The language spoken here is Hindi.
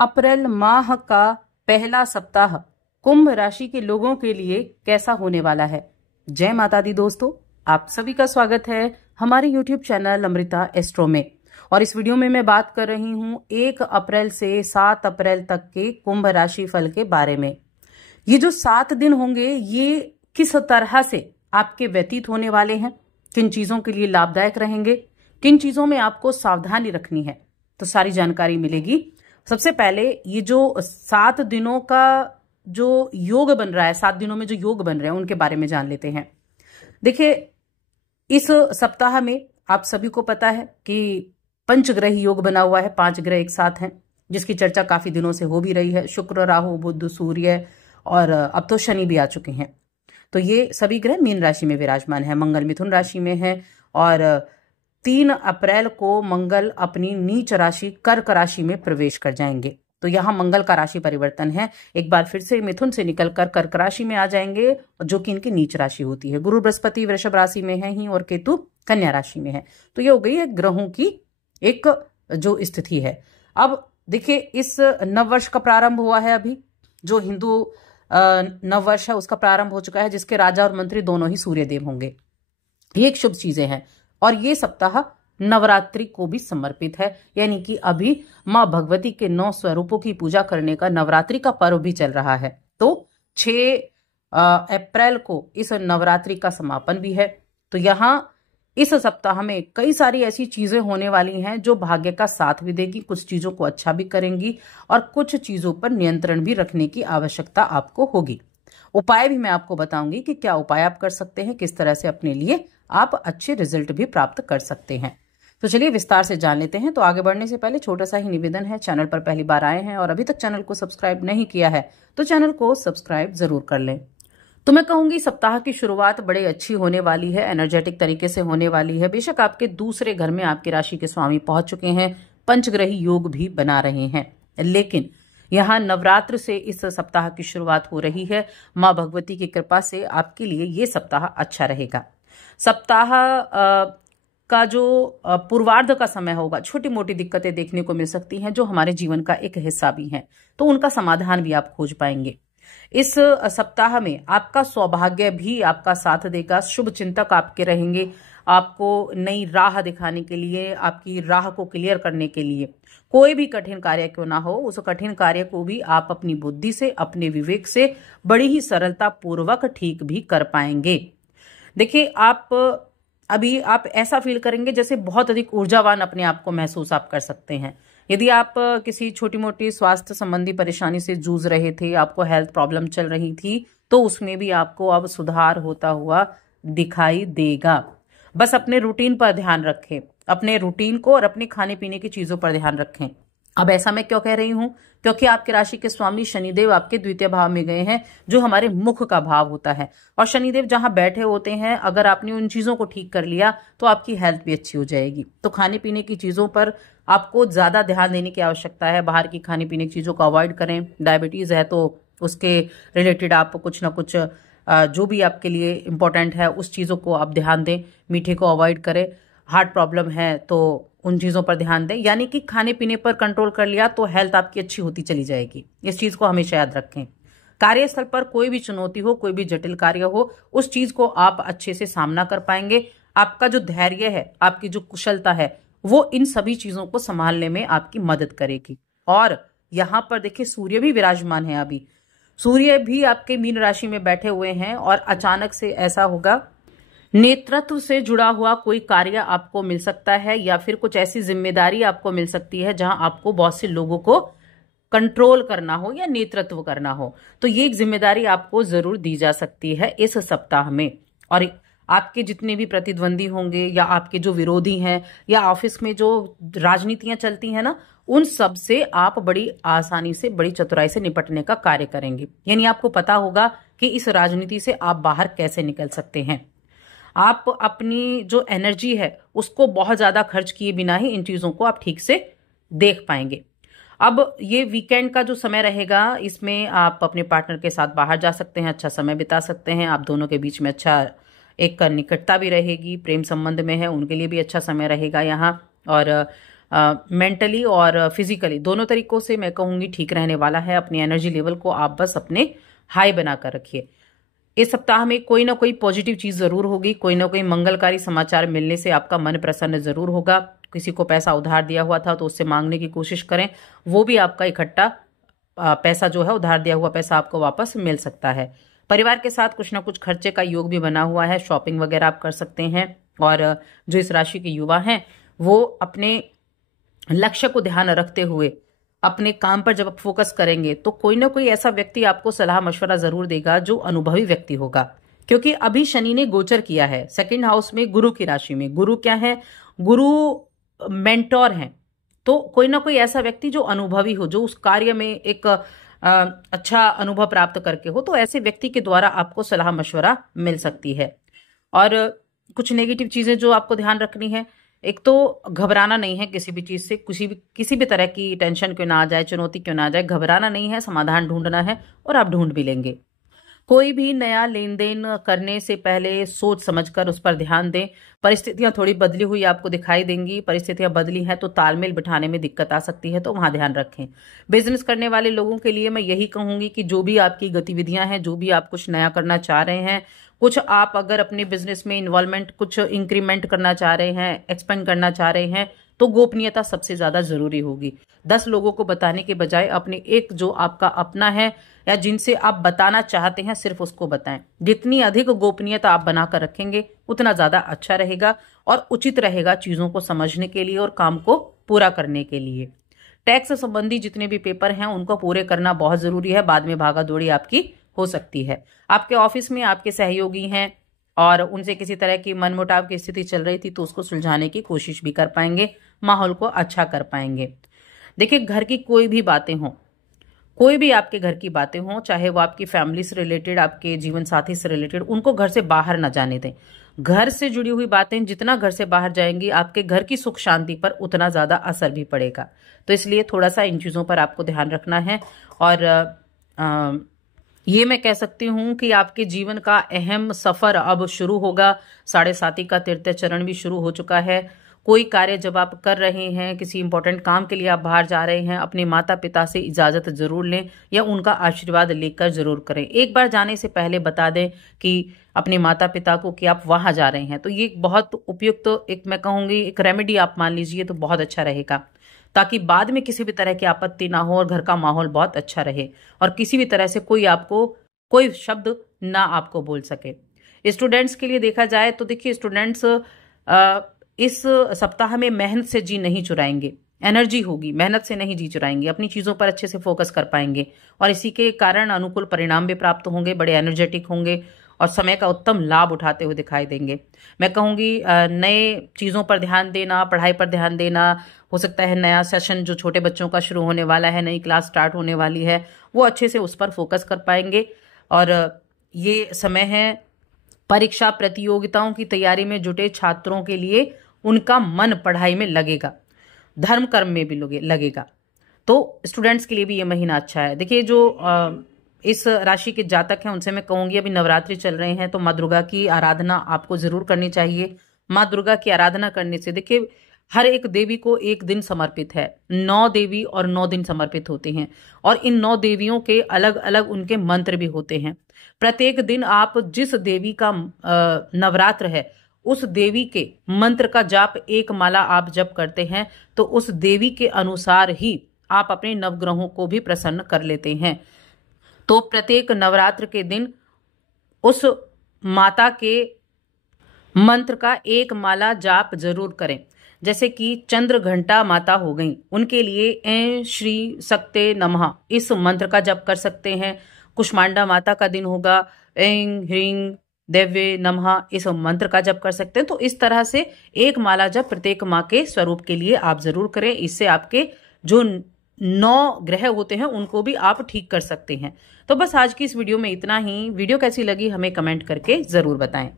अप्रैल माह का पहला सप्ताह कुंभ राशि के लोगों के लिए कैसा होने वाला है। जय माता दी दोस्तों, आप सभी का स्वागत है हमारे YouTube चैनल अमृता एस्ट्रो में। और इस वीडियो में मैं बात कर रही हूं 1 अप्रैल से 7 अप्रैल तक के कुंभ राशि फल के बारे में। ये जो 7 दिन होंगे ये किस तरह से आपके व्यतीत होने वाले हैं, किन चीजों के लिए लाभदायक रहेंगे, किन चीजों में आपको सावधानी रखनी है, तो सारी जानकारी मिलेगी। सबसे पहले ये जो 7 दिनों का जो योग बन रहा है, 7 दिनों में जो योग बन रहे हैं उनके बारे में जान लेते हैं। देखिए, इस सप्ताह में आप सभी को पता है कि पंचग्रह योग बना हुआ है, 5 ग्रह एक साथ हैं, जिसकी चर्चा काफी दिनों से हो भी रही है। शुक्र, राहु, बुध, सूर्य और अब तो शनि भी आ चुके हैं। तो ये सभी ग्रह मीन राशि में विराजमान है, मंगल मिथुन राशि में है और 3 अप्रैल को मंगल अपनी नीच राशि कर्क राशि में प्रवेश कर जाएंगे। तो यहाँ मंगल का राशि परिवर्तन है, एक बार फिर से मिथुन से निकलकर कर्क राशि में आ जाएंगे, जो कि इनकी नीच राशि होती है। गुरु बृहस्पति वृषभ राशि में है ही और केतु कन्या राशि में है। तो ये हो गई है ग्रहों की एक जो स्थिति है। अब देखिए, इस नववर्ष का प्रारंभ हुआ है, अभी जो हिंदू नववर्ष है उसका प्रारंभ हो चुका है, जिसके राजा और मंत्री दोनों ही सूर्यदेव होंगे। ये एक शुभ चीजें हैं। और ये सप्ताह नवरात्रि को भी समर्पित है, यानी कि अभी मां भगवती के 9 स्वरूपों की पूजा करने का नवरात्रि का पर्व भी चल रहा है। तो 6 अप्रैल को इस नवरात्रि का समापन भी है। तो यहाँ इस सप्ताह में कई सारी ऐसी चीजें होने वाली हैं जो भाग्य का साथ भी देगी, कुछ चीजों को अच्छा भी करेंगी और कुछ चीजों पर नियंत्रण भी रखने की आवश्यकता आपको होगी। उपाय भी मैं आपको बताऊंगी कि क्या उपाय आप कर सकते हैं, किस तरह से अपने लिए आप अच्छे रिजल्ट भी प्राप्त कर सकते हैं। तो चलिए विस्तार से जान लेते हैं। तो आगे बढ़ने से पहले छोटा सा ही निवेदन है, चैनल पर पहली बार आए हैं और अभी तक चैनल को सब्सक्राइब नहीं किया है तो चैनल को सब्सक्राइब जरूर कर लें। तो मैं कहूंगी सप्ताह की शुरुआत बड़ी अच्छी होने वाली है, एनर्जेटिक तरीके से होने वाली है। बेशक आपके दूसरे घर में आपकी राशि के स्वामी पहुंच चुके हैं, पंचग्रही योग भी बना रहे हैं, लेकिन यहाँ नवरात्र से इस सप्ताह की शुरुआत हो रही है। माँ भगवती की कृपा से आपके लिए ये सप्ताह अच्छा रहेगा। सप्ताह का जो पूर्वार्ध का समय होगा, छोटी मोटी दिक्कतें देखने को मिल सकती हैं जो हमारे जीवन का एक हिस्सा भी हैं, तो उनका समाधान भी आप खोज पाएंगे। इस सप्ताह में आपका सौभाग्य भी आपका साथ देगा, शुभ चिंतक आपके रहेंगे, आपको नई राह दिखाने के लिए, आपकी राह को क्लियर करने के लिए। कोई भी कठिन कार्य क्यों ना हो, उस कठिन कार्य को भी आप अपनी बुद्धि से, अपने विवेक से बड़ी ही सरलता पूर्वक ठीक भी कर पाएंगे। देखिए, आप ऐसा फील करेंगे जैसे बहुत अधिक ऊर्जावान अपने आप को महसूस आप कर सकते हैं। यदि आप किसी छोटी मोटी स्वास्थ्य संबंधी परेशानी से जूझ रहे थे, आपको हेल्थ प्रॉब्लम चल रही थी, तो उसमें भी आपको अब सुधार होता हुआ दिखाई देगा। बस अपने रूटीन पर ध्यान रखें, अपने रूटीन को और अपने खाने पीने की चीजों पर ध्यान रखें। अब ऐसा मैं क्यों कह रही हूं, क्योंकि आपकी राशि के स्वामी शनिदेव आपके द्वितीय भाव में गए हैं, जो हमारे मुख का भाव होता है। और शनिदेव जहां बैठे होते हैं, अगर आपने उन चीजों को ठीक कर लिया तो आपकी हेल्थ भी अच्छी हो जाएगी। तो खाने पीने की चीजों पर आपको ज्यादा ध्यान देने की आवश्यकता है। बाहर की खाने पीने की चीजों को अवॉइड करें। डायबिटीज है तो उसके रिलेटेड आप कुछ ना कुछ जो भी आपके लिए इंपॉर्टेंट है उस चीजों को आप ध्यान दें, मीठे को अवॉइड करें। हार्ट प्रॉब्लम है तो उन चीजों पर ध्यान दें, यानी कि खाने पीने पर कंट्रोल कर लिया तो हेल्थ आपकी अच्छी होती चली जाएगी। इस चीज को हमेशा याद रखें। कार्यस्थल पर कोई भी चुनौती हो, कोई भी जटिल कार्य हो, उस चीज को आप अच्छे से सामना कर पाएंगे। आपका जो धैर्य है, आपकी जो कुशलता है, वो इन सभी चीजों को संभालने में आपकी मदद करेगी। और यहाँ पर देखिए, सूर्य भी विराजमान है। अभी सूर्य भी आपके मीन राशि में बैठे हुए हैं और अचानक से ऐसा होगा, नेतृत्व से जुड़ा हुआ कोई कार्य आपको मिल सकता है या फिर कुछ ऐसी जिम्मेदारी आपको मिल सकती है जहां आपको बहुत से लोगों को कंट्रोल करना हो या नेतृत्व करना हो। तो ये एक जिम्मेदारी आपको जरूर दी जा सकती है इस सप्ताह में। और आपके जितने भी प्रतिद्वंदी होंगे या आपके जो विरोधी हैं या ऑफिस में जो राजनीतियां चलती हैं ना, उन सब से आप बड़ी आसानी से, बड़ी चतुराई से निपटने का कार्य करेंगे। यानी आपको पता होगा कि इस राजनीति से आप बाहर कैसे निकल सकते हैं। आप अपनी जो एनर्जी है उसको बहुत ज्यादा खर्च किए बिना ही इन चीजों को आप ठीक से देख पाएंगे। अब ये वीकेंड का जो समय रहेगा, इसमें आप अपने पार्टनर के साथ बाहर जा सकते हैं, अच्छा समय बिता सकते हैं। आप दोनों के बीच में अच्छा एक निकटता भी रहेगी, प्रेम संबंध में है उनके लिए भी अच्छा समय रहेगा यहाँ। और मेंटली और फिजिकली दोनों तरीकों से मैं कहूंगी ठीक रहने वाला है। अपनी एनर्जी लेवल को आप बस अपने हाई बनाकर रखिए। इस सप्ताह में कोई ना कोई पॉजिटिव चीज जरूर होगी, कोई ना कोई मंगलकारी समाचार मिलने से आपका मन प्रसन्न जरूर होगा। किसी को पैसा उधार दिया हुआ था तो उससे मांगने की कोशिश करें, वो भी आपका इकट्ठा पैसा जो है, उधार दिया हुआ पैसा आपको वापस मिल सकता है। परिवार के साथ कुछ ना कुछ खर्चे का योग भी बना हुआ है, शॉपिंग वगैरह आप कर सकते हैं। और जो इस राशि के युवा हैं वो अपने लक्ष्य को ध्यान रखते हुए अपने काम पर जब आप फोकस करेंगे तो कोई ना कोई ऐसा व्यक्ति आपको सलाह मशवरा जरूर देगा जो अनुभवी व्यक्ति होगा, क्योंकि अभी शनि ने गोचर किया है सेकंड हाउस में, गुरु की राशि में। गुरु क्या है? गुरु मेंटोर हैं। तो कोई ना कोई ऐसा व्यक्ति जो अनुभवी हो, जो उस कार्य में एक अच्छा अनुभव प्राप्त करके हो, तो ऐसे व्यक्ति के द्वारा आपको सलाह मशवरा मिल सकती है। और कुछ नेगेटिव चीजें जो आपको ध्यान रखनी है, एक तो घबराना नहीं है किसी भी चीज से, किसी भी तरह की टेंशन क्यों ना आ जाए, चुनौती क्यों ना आ जाए, घबराना नहीं है, समाधान ढूंढना है और आप ढूंढ भी लेंगे। कोई भी नया लेन देन करने से पहले सोच समझकर उस पर ध्यान दें। परिस्थितियां थोड़ी बदली हुई आपको दिखाई देंगी, परिस्थितियां बदली हैं तो तालमेल बिठाने में दिक्कत आ सकती है, तो वहां ध्यान रखें। बिजनेस करने वाले लोगों के लिए मैं यही कहूंगी कि जो भी आपकी गतिविधियां हैं, जो भी आप कुछ नया करना चाह रहे हैं, कुछ आप अगर अपने बिजनेस में इन्वॉल्वमेंट, कुछ इंक्रीमेंट करना चाह रहे हैं, एक्सपेंड करना चाह रहे हैं, तो गोपनीयता सबसे ज्यादा जरूरी होगी। 10 लोगों को बताने के बजाय अपने एक जो आपका अपना है या जिनसे आप बताना चाहते हैं सिर्फ उसको बताएं। जितनी अधिक गोपनीयता आप बनाकर रखेंगे उतना ज्यादा अच्छा रहेगा और उचित रहेगा चीजों को समझने के लिए और काम को पूरा करने के लिए। टैक्स संबंधी जितने भी पेपर हैं उनको पूरे करना बहुत जरूरी है, बाद में भागा दौड़ी आपकी हो सकती है। आपके ऑफिस में आपके सहयोगी हैं और उनसे किसी तरह की मनमुटाव की स्थिति चल रही थी तो उसको सुलझाने की कोशिश भी कर पाएंगे, माहौल को अच्छा कर पाएंगे। देखिए, घर की कोई भी बातें हों, कोई भी आपके घर की बातें हों, चाहे वो आपकी फैमिली से रिलेटेड, आपके जीवन साथी से रिलेटेड, उनको घर से बाहर ना जाने दें। घर से जुड़ी हुई बातें जितना घर से बाहर जाएंगी आपके घर की सुख शांति पर उतना ज्यादा असर भी पड़ेगा। तो इसलिए थोड़ा सा इन चीजों पर आपको ध्यान रखना है। और ये मैं कह सकती हूँ कि आपके जीवन का अहम सफर अब शुरू होगा। 7.5 का तीर्थ चरण भी शुरू हो चुका है। कोई कार्य जब आप कर रहे हैं, किसी इंपॉर्टेंट काम के लिए आप बाहर जा रहे हैं, अपने माता पिता से इजाजत जरूर लें या उनका आशीर्वाद लेकर जरूर करें। एक बार जाने से पहले बता दें कि अपने माता पिता को कि आप वहां जा रहे हैं, तो ये बहुत उपयुक्त एक मैं कहूंगी एक रेमेडी आप मान लीजिए तो बहुत अच्छा रहेगा, ताकि बाद में किसी भी तरह की आपत्ति ना हो और घर का माहौल बहुत अच्छा रहे और किसी भी तरह से कोई आपको कोई शब्द ना आपको बोल सके। स्टूडेंट्स के लिए देखा जाए तो देखिए, स्टूडेंट्स इस सप्ताह में मेहनत से जी नहीं चुराएंगे, एनर्जी होगी, मेहनत से नहीं जी चुराएंगे, अपनी चीजों पर अच्छे से फोकस कर पाएंगे और इसी के कारण अनुकूल परिणाम भी प्राप्त होंगे, बड़े एनर्जेटिक होंगे और समय का उत्तम लाभ उठाते हुए दिखाई देंगे। मैं कहूंगी नए चीजों पर ध्यान देना, पढ़ाई पर ध्यान देना, हो सकता है नया सेशन जो छोटे बच्चों का शुरू होने वाला है, नई क्लास स्टार्ट होने वाली है, वो अच्छे से उस पर फोकस कर पाएंगे। और ये समय है परीक्षा प्रतियोगिताओं की तैयारी में जुटे छात्रों के लिए, उनका मन पढ़ाई में लगेगा, धर्म कर्म में भी लगेगा। तो स्टूडेंट्स के लिए भी ये महीना अच्छा है। देखिए, जो इस राशि के जातक हैं उनसे मैं कहूंगी अभी नवरात्रि चल रहे हैं तो माँ दुर्गा की आराधना आपको जरूर करनी चाहिए। माँ दुर्गा की आराधना करने से देखिए, हर एक देवी को एक दिन समर्पित है। 9 देवी और 9 दिन समर्पित होते हैं और इन 9 देवियों के अलग अलग उनके मंत्र भी होते हैं। प्रत्येक दिन आप जिस देवी का नवरात्र है उस देवी के मंत्र का जाप, एक माला आप जप करते हैं तो उस देवी के अनुसार ही आप अपने नवग्रहों को भी प्रसन्न कर लेते हैं। तो प्रत्येक नवरात्र के दिन उस माता के मंत्र का एक माला जाप जरूर करें। जैसे कि चंद्र घंटा माता हो गई, उनके लिए ऐं श्री शक्ते नमः इस मंत्र का जप कर सकते हैं। कुष्मांडा माता का दिन होगा, ऐं ह्रीं देव्ये नमः इस मंत्र का जप कर सकते हैं। तो इस तरह से एक माला जप प्रत्येक माँ के स्वरूप के लिए आप जरूर करें। इससे आपके जो 9 ग्रह होते हैं उनको भी आप ठीक कर सकते हैं। तो बस आज की इस वीडियो में इतना ही। वीडियो कैसी लगी हमें कमेंट करके जरूर बताएं।